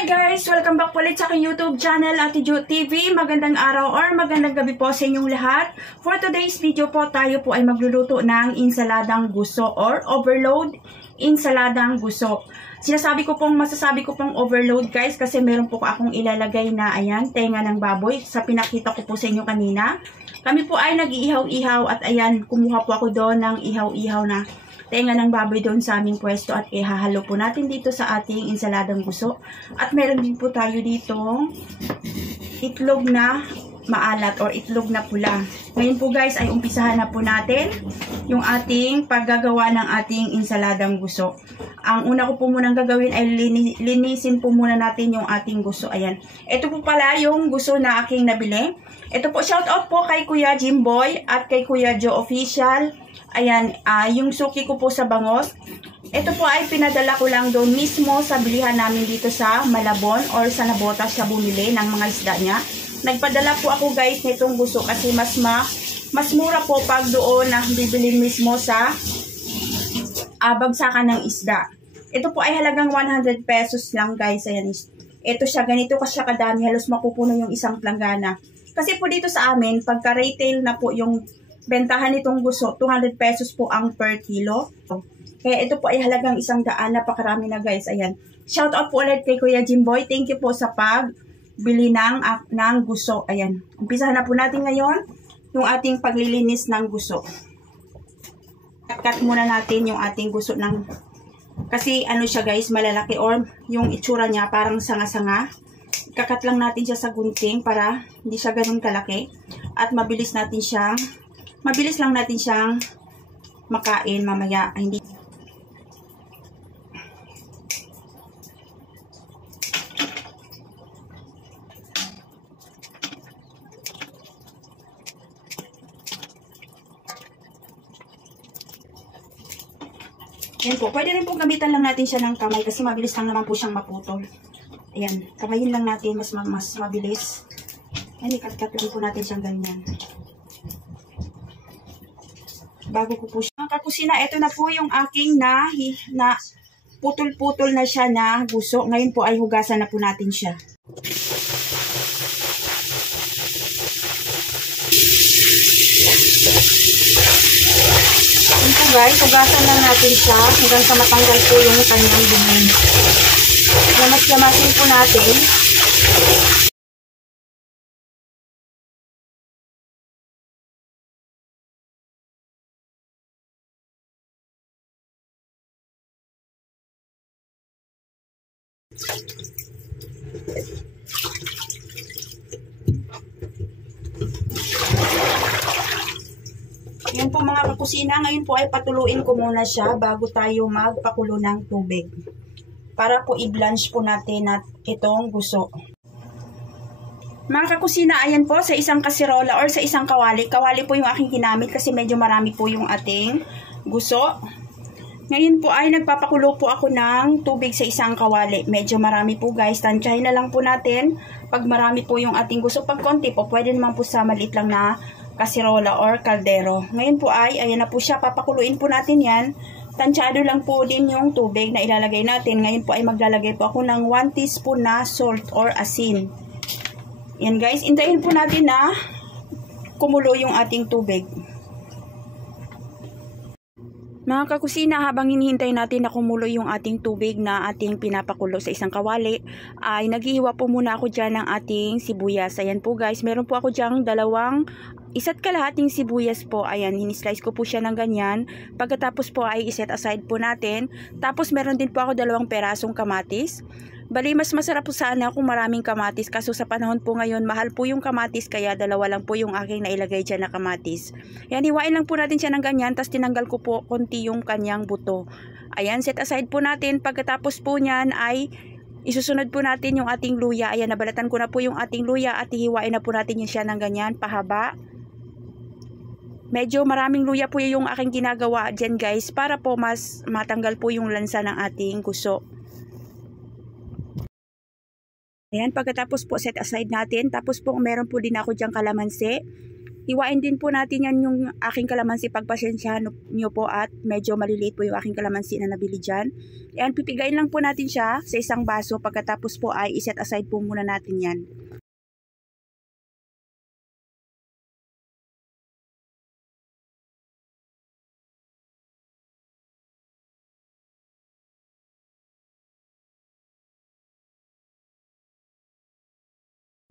Hi guys! Welcome back ulit sa aking YouTube channel, Ate Jo TV. Magandang araw or magandang gabi po sa inyong lahat. For today's video po, tayo po ay magluluto ng insaladang guso or overload insaladang guso. Masasabi ko pong overload guys kasi meron po akong ilalagay na ayan, tenga ng baboy sa pinakita ko po sa inyo kanina. Kami po ay nag-iihaw-ihaw at ayan, kumuha po ako doon ng ihaw-ihaw na tenga ng baboy doon sa aming pwesto at ihahalo po natin dito sa ating insaladang guso. At meron din po tayo dito itlog na maalat or itlog na pula. Ngayon po guys ay umpisahan na po natin yung ating paggagawa ng ating insaladang guso. Ang una ko po munang gagawin ay linisin po muna natin yung ating guso. Ayan. Ito po pala yung guso na aking nabili. Ito po, shout out po kay Kuya Jimboy at kay Kuya Joe Official. Ayan, yung suki ko po sa Bangos. Ito po ay pinadala ko lang doon mismo sa bilihan namin dito sa Malabon or sa Nabotas siya bumili ng mga isda niya. Nagpadala po ako guys nitong gusto kasi mas mura po pag doon na bibili mismo sa bagsakan ng isda. Ito po ay halagang 100 pesos lang guys. Ayan, ito siya, ganito kasi siya kadami, halos mapupuno yung isang planggana. Kasi po dito sa amin, pagka retail na po yung bentahan nitong guso, 200 pesos po ang per kilo. Kaya ito po ay halagang 100, napakarami na guys. Ayan. Shout out po ulit kay Kuya Jimboy. Thank you po sa pagbili ng guso. Ayan. Umpisahan na po natin ngayon yung ating paglilinis ng guso. Cut muna natin yung ating guso ng, kasi ano siya guys, malalaki or yung itsura niya parang sanga-sanga. Kakat lang natin siya sa gunting para hindi siya ganun kalaki. At mabilis lang natin siyang makain mamaya. Hindi. Yan po. Pwede rin po gamitan lang natin siya ng kamay kasi mabilis lang naman po siyang maputol. Ayan. Kamayin lang natin. Mas mabilis. Yan. Ikat-kat lang po natin siyang ganyan. Bago ko po siya. Mga kakusina, ito na po yung aking na putol-putol na siya na guso. Ngayon po ay hugasan na po natin siya. Yan po guys, hugasan lang natin siya hanggang sa matanggal po yung kanyang dumi. Lamas-lamasin po natin. Yan po mga kakusina, ngayon po ay patuluin ko muna siya bago tayo magpakulo ng tubig. Para po i-blanch po natin at itong guso. Mga kakusina, ayan po sa isang kasirola or sa isang kawali. Kawali po yung aking ginamit kasi medyo marami po yung ating guso. Ngayon po ay nagpapakulo po ako ng tubig sa isang kawali. Medyo marami po guys. Tansyahin na lang po natin pag marami po yung ating gusto. Pag konti po, pwede naman po sa maliit lang na kasirola or kaldero. Ngayon po ay, ayan na po siya. Papakuluin po natin yan. Tansyado lang po din yung tubig na ilalagay natin. Ngayon po ay maglalagay po ako ng 1 teaspoon na salt or asin. Yan guys. Intayin po natin na kumulo yung ating tubig. Mga kakusina, habang hinihintay natin na kumulo yung ating tubig na ating pinapakulo sa isang kawali, ay naghihiwa po muna ako dyan ng ating sibuyas. Ayan po guys, meron po ako dyan isa't kalahating sibuyas po. Ayan, hinislice ko po siya ng ganyan. Pagkatapos po ay iset aside po natin. Tapos meron din po ako 2 perasong kamatis. Bali, mas masarap po sana kung maraming kamatis. Kaso sa panahon po ngayon, mahal po yung kamatis. Kaya 2 lang po yung aking nailagay dyan na kamatis. Ayan, hiwain lang po natin siya ng ganyan. Tapos tinanggal ko po konti yung kanyang buto. Ayan, set aside po natin. Pagkatapos po nyan ay isusunod po natin yung ating luya. Ayan, nabalatan ko na po yung ating luya. At hihiwain na po natin siya ng ganyan, pahaba. Medyo maraming luya po yung aking ginagawa dyan guys. Para po mas matanggal po yung lansa ng ating guso. Ayan, pagkatapos po set aside natin. Tapos po meron po din ako dyang kalamansi. Hiwain din po natin yan yung aking kalamansi. Pagpasensyahan nyo po at medyo maliliit po yung aking kalamansi na nabili dyan. Ayan, pipigayin lang po natin siya sa isang baso. Pagkatapos po ay iset aside po muna natin yan.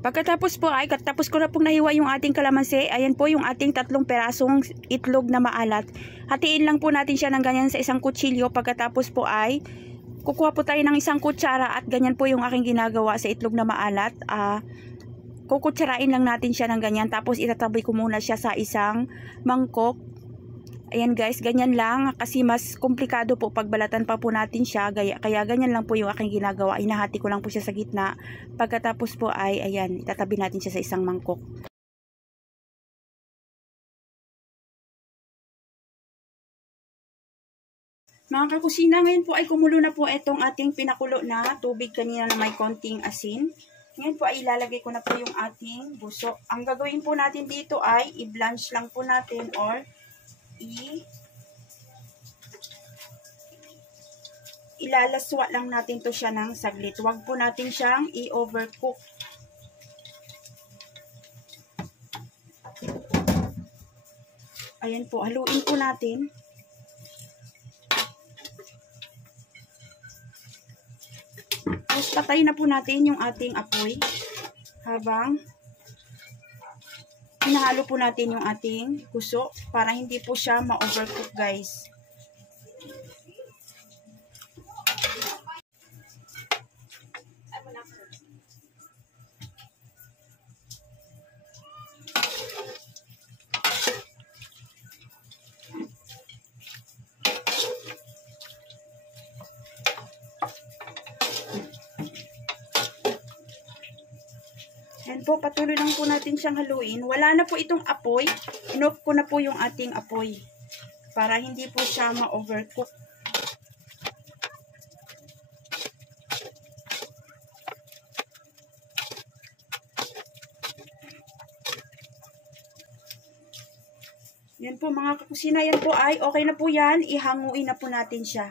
Pagkatapos po ay katapos ko na pong nahiwa yung ating kalamansi, ayan po yung ating 3 perasong itlog na maalat. Hatiin lang po natin siya ng ganyan sa isang kutsilyo. Pagkatapos po ay kukuha po tayo ng isang kutsara at ganyan po yung aking ginagawa sa itlog na maalat. Kukutsarain lang natin siya ng ganyan, tapos itatabi ko muna siya sa isang mangkok. Ayan guys, ganyan lang kasi mas komplikado po pagbalatan pa po natin siya. Kaya ganyan lang po yung aking ginagawa. Inahati ko lang po siya sa gitna. Pagkatapos po ay, ayan, itatabi natin siya sa isang mangkok. Mga kakusina, ngayon po ay kumulo na po itong ating pinakulo na tubig kanina na may konting asin. Ngayon po ay ilalagay ko na po yung ating buso. Ang gagawin po natin dito ay i-blanch lang po natin or ilalaswa lang natin to siya ng saglit. Huwag po natin siyang i-overcook. Ayan po, haluin po natin. Tapos patayin na po natin yung ating apoy habang hinahalo po natin yung ating guso para hindi po siya ma-overcook guys. Ayan po, patuloy lang po natin siyang haluin. Wala na po itong apoy. Inoff ko na po yung ating apoy para hindi po siya ma-overcook. Yan po mga kakusina, yan po ay okay na po yan. Ihanguin na po natin siya.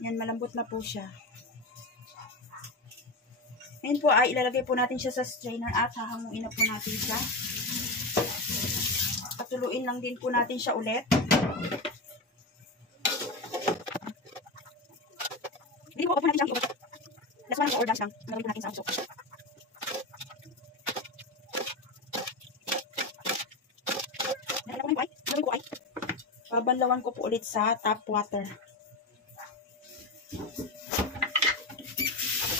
Yan, malambot na po siya. Ngayon po ay ilalagay po natin siya sa strainer at hahanguin na po natin siya. Patuluin lang din po natin siya ulit. Hindi po natin siyang i-overcook. Last one or dance lang. Nalagay po natin sa uso. Babanlawan ko po ulit sa tap water.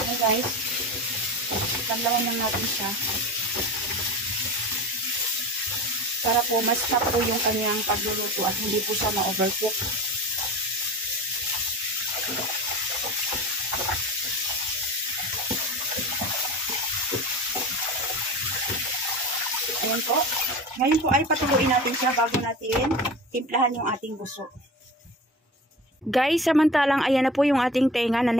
Okay guys. Banlawan lang natin siya. Para po mas tap po yung kanyang pagluluto at hindi po siya ma-overcook. Ayan po. Ngayon po ay patuloyin natin siya bago natin timplahan yung ating guso. Guys, samantalang ayan na po yung ating tenga na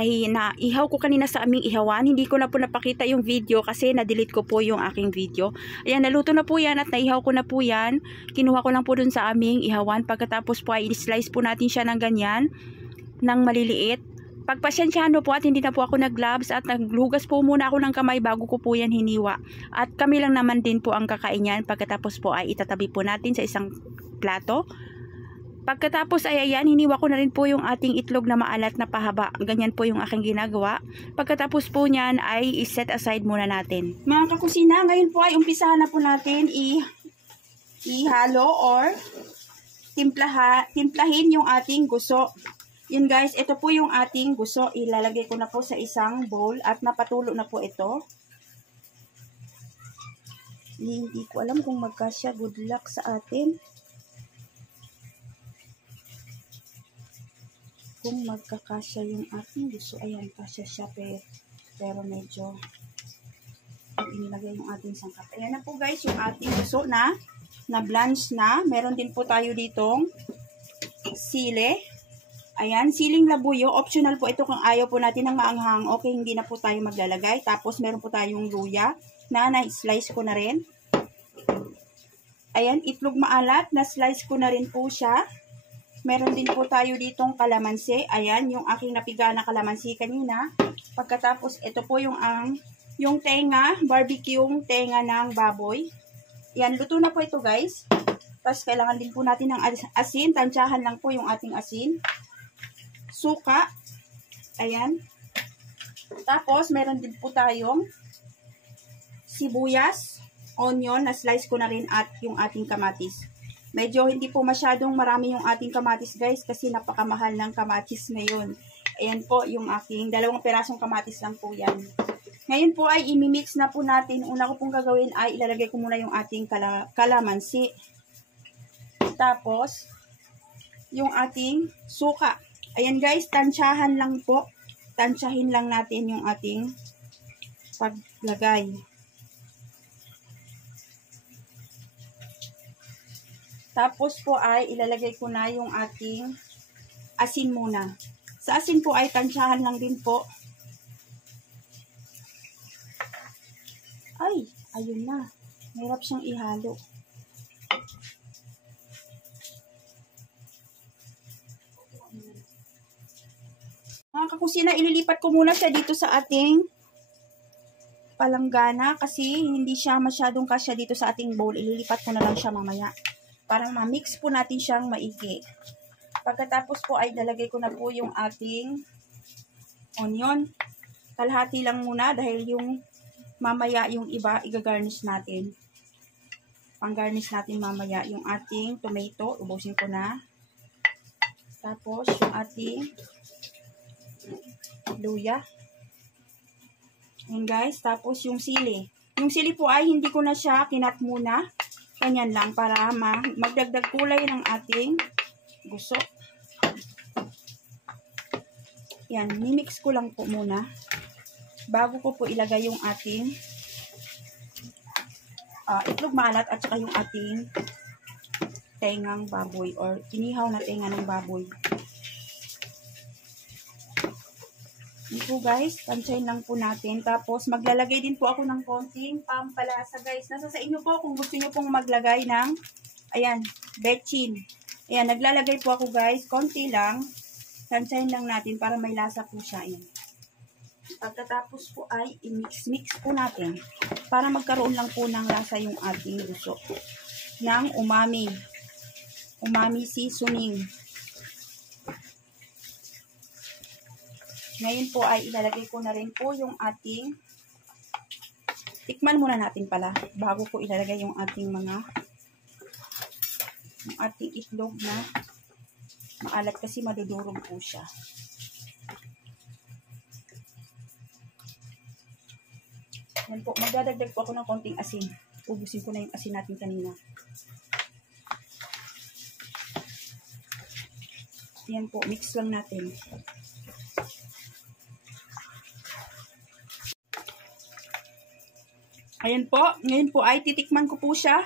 ihaw ko kanina sa aming ihawan. Hindi ko na po napakita yung video kasi na-delete ko po yung aking video. Ayan, naluto na po yan at naihaw ko na po yan. Kinuha ko lang po dun sa aming ihawan. Pagkatapos po ay i-slice po natin siya ng ganyan, ng maliliit. Pagpasensyahan po at hindi na po ako nag-gloves at naglugas po muna ako ng kamay bago ko po yan hiniwa. At kami lang naman din po ang kakain yan. Pagkatapos po ay itatabi po natin sa isang plato. Pagkatapos ay ayan, hiniwa ko na rin po yung ating itlog na maalat na pahaba. Ganyan po yung aking ginagawa. Pagkatapos po niyan ay i-set aside muna natin. Mga kakusina, ngayon po ay umpisahan na po natin ihalo or timplahin yung ating guso. Yun guys, ito po yung ating guso. Ilalagay ko na po sa isang bowl at napatulo na po ito. Hindi ko alam kung magkasya. Good luck sa atin. Kung magkakasya yung ating gusto, ayan, kasya siya, pero medyo inilagay yung ating sangkap. Ayan na po guys, yung ating gusto na blanch na. Meron din po tayo ditong sili. Ayan, siling labuyo. Optional po ito kung ayaw po natin ng maanghang. Okay, hindi na po tayo maglalagay. Tapos meron po tayong luya na na-slice ko na rin. Ayan, itlog maalat. Na-slice ko na rin po siya. Meron din po tayo ditong kalamansi. Ayan, yung aking napiga na kalamansi kanina. Pagkatapos, ito po yung tenga, barbecue tenga ng baboy. Ayan, luto na po ito guys. Tapos, kailangan din po natin ng asin. Tansyahan lang po yung ating asin. Suka. Ayan. Tapos, meron din po tayong sibuyas, onion, na slice ko na rin at yung ating kamatis. Medyo hindi po masyadong marami yung ating kamatis guys kasi napakamahal ng kamatis ngayon. Ayan po yung aking 2 pirasong kamatis lang po yan. Ngayon po ay imimix na po natin. Una ko pong gagawin ay ilalagay ko muna yung ating kalamansi. Tapos, yung ating suka. Ayan guys, tansyahan lang po. Tansyahin lang natin yung ating paglagay. Tapos po ay ilalagay ko na yung ating asin muna. Sa asin po ay tansyahan lang din po. Ay, ayun na. Mahirap siyang ihalo. Mga kakusina, ililipat ko muna siya dito sa ating palanggana kasi hindi siya masyadong kasya dito sa ating bowl. Ililipat ko na lang siya mamaya. Para ma-mix po natin siyang maigi. Pagkatapos po ay lalagay ko na po yung ating onion. Kalahati lang muna dahil yung mamaya yung iba i-garnish natin. Pang-garnish natin mamaya yung ating tomato. Ubusin ko na. Tapos yung ating luya. Ayan guys. Tapos yung sili. Yung sili po ay hindi ko na siya kinat muna. Ganyan lang para magdagdag kulay ng ating guso. Yan, mimix ko lang po muna. Bago ko po ilagay yung ating itlog maalat at saka yung ating tengang baboy or inihaw na tenga ng baboy. Ito guys, tansyahin lang po natin. Tapos maglalagay din po ako ng konting pampalasa guys. Nasa sa inyo po kung gusto nyo pong maglagay ng, ayan, betchin. Ayan, naglalagay po ako guys, konti lang. Tansyahin lang natin para may lasa po siya. Ayan. Pagkatapos po ay i-mix po natin para magkaroon lang po ng lasa yung ating gusto. Ng umami. Umami seasoning. Ngayon po ay ilalagay ko na rin po yung ating, tikman muna natin pala, bago ko ilalagay yung ating yung ating itlog na maalat kasi madudurog po siya. Yan po, magdadagdag po ako ng konting asin. Ubusin ko na yung asin natin kanina. Yan po, mix lang natin. Ayan po, ngayon po ay titikman ko po siya.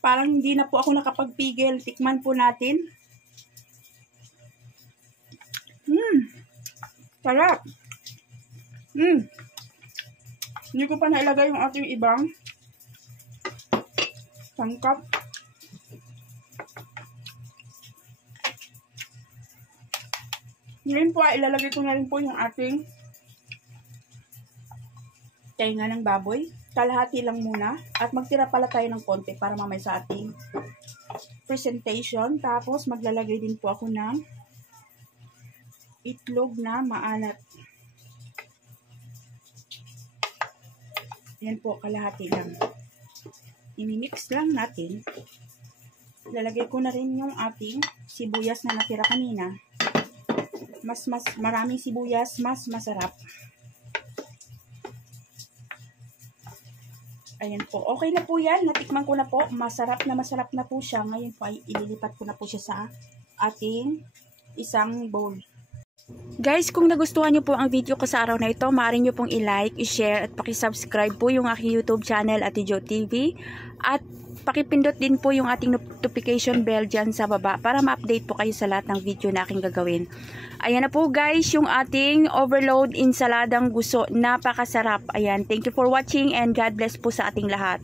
Parang hindi na po ako nakapagpigil. Tikman po natin. Sarap. Hindi ko pa nailagay yung ating ibang sangkap. Ngayon po ay ilalagay ko na rin po yung ating tenga ng baboy. Kalahati lang muna. At magtira pala tayo ng konti para mamay sa ating presentation. Tapos maglalagay din po ako ng itlog na maalat. Yan po, kalahati lang. I-mix lang natin. Lalagay ko na rin yung ating sibuyas na natira kanina. Mas maraming sibuyas, mas masarap. Ayan po. Okay na po yan. Natikman ko na po. Masarap na po siya. Ngayon po ay ililipat ko na po siya sa ating isang bowl. Guys, kung nagustuhan nyo po ang video ko sa araw na ito, maaari nyo pong i-like, i-share at pakisubscribe po yung aking YouTube channel, Ate Jo TV. At pakipindot din po yung ating notification bell dyan sa baba para ma-update po kayo sa lahat ng video na aking gagawin. Ayan na po guys, yung ating overload insaladang guso. Napakasarap. Ayan, thank you for watching and God bless po sa ating lahat.